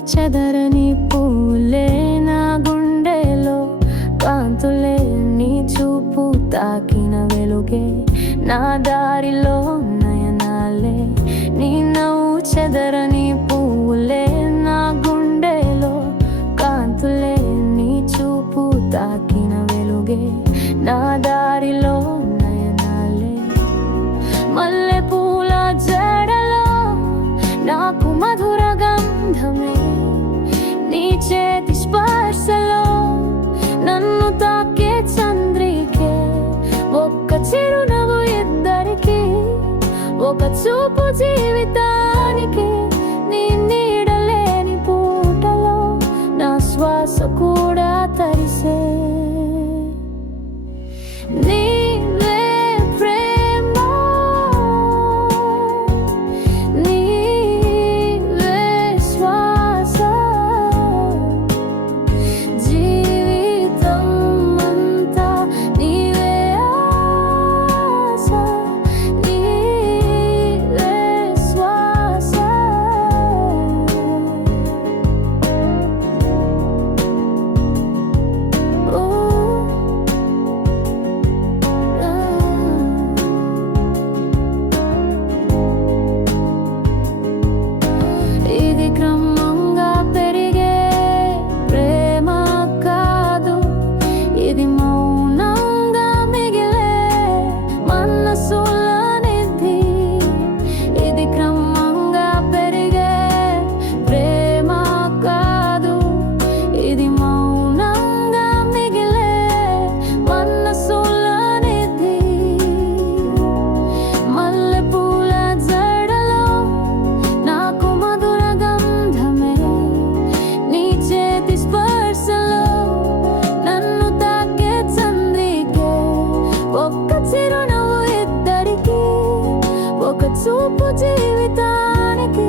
చదరని పూలే నా గుండెలో కాంతులే నీ చూపు తాకిన వెలుగే. నా దారిలో నయనాలే నీ నవ్వు చదరని పూలే నా గుండెలో కాంతులే నీ చూపు తాకిన వెలుగే. నా దారిలో నయనాలే. మల్లె పూల జడలో నాకు మధుర గంధమే. ఒక చూపు జీవితానికి నీ నీడలేని పూటలో నా శ్వాస కూడా తరిసే. నీ చూపు జీవితానికి